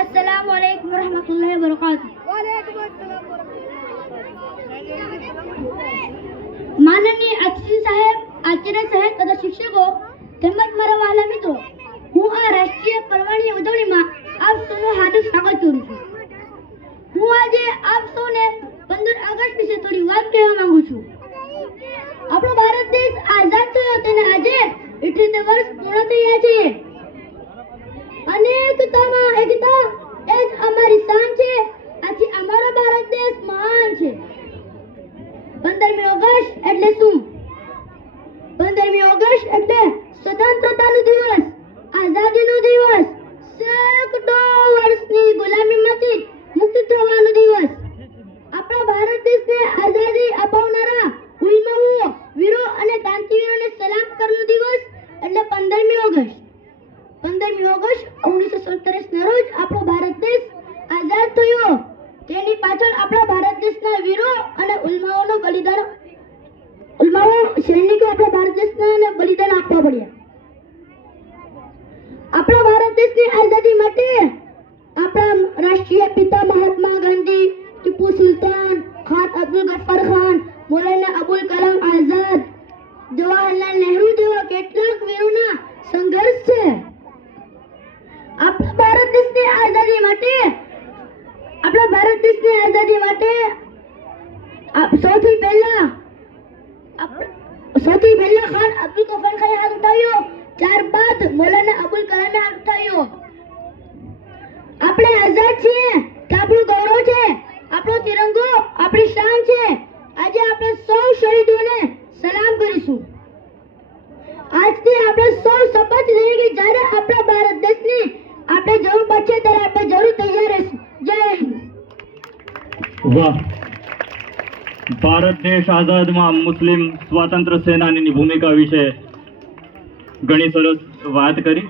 अस्सलामु अलैकुम वरहमतुल्लाहि वबरकातुहू। માનનીય અતિથિ સાહેબ, આચાર્ય સાહેબ તથા શિક્ષકો તેમજ મારા વહાલા મિત્રો, હું આ રાષ્ટ્રીય પરવની ઉજવણીમાં આપ સૌનું હાર્દિક સ્વાગત કરું છું. હું આજે આપ સૌને 15 ઓગસ્ટ વિશે થોડી વાત કહેવા માંગુ છું. આપણો ભારત દેશ આઝાદ થયો તેને આજે 78 વર્ષ પૂર્ણ થયા છે. અનેકતામાં એકતા એ જ અમારી શાન છે. આથી અમારો ભારત દેશ મહાન છે. 15મી ઓગસ્ટ એટલે શું? 15મી ઓગસ્ટ એટલે સ્વતંત્રતાનો દિવસ, આઝાદીનો દિવસ, સેંકડો વર્ષની ગુલામીમાંથી મુક્ત થવાનો દિવસ. આપણા ભારત દેશને આઝાદી અપાવનારા ઉલમાઓ, વીરો અને ક્રાંતિવીરોને સલામ કરવાનો દિવસ એટલે 15મી ઓગસ્ટ. 15મી ઓગસ્ટ 1947 ના રોજ આપણો ભારત દેશ આઝાદ થયો. તેની પાછળ આપણા ભારત દેશના વીરો અને ઉલમાઓ સૈનિકો આપણા ભારત દેશના બલિદાન આપવા પડ્યા. આપણા ભારત દેશની આઝાદી માટે આપણા રાષ્ટ્રીય પિતા મહાત્મા ગાંધી, ટીપુ સુલતાન, ખાન અબ્દુલ ગફ્ફાર ખાન, મૌલાના અબુલ કલામ આઝાદ, જવાહરલાલ નહેરુ જેવા કેટલાક વીરોના સંઘર્ષ છે. આપણા ભારત દેશની આઝાદી માટે સૌથી પહેલા ખાન અબ્દુલ ગફ્ફાર ખાને હાથ ઉઠાવ્યો, ત્યારબાદ મૌલાના અબુલ કલામે હાથ ઉઠાવ્યો. આપણે આઝાદ છીએ કે આપણું ગૌરવ છે, આપણો તિરંગો આપણી શાન છે. આજે આપણે સૌ શહીદોને સલામ કરીશું. આજથી આપણે સૌ શપથ લઈએ કે જ્યારે આપણા ભારત દેશની આપણે જરૂર પડશે ત્યારે આપણે જરૂર તૈયાર રહીશું. જય હિન્દ. વાહ! ભારત દેશ આઝાદમાં મુસ્લિમ સ્વાતંત્ર્ય સેનાનીની ભૂમિકા વિશે ઘણી સરસ વાત કરી.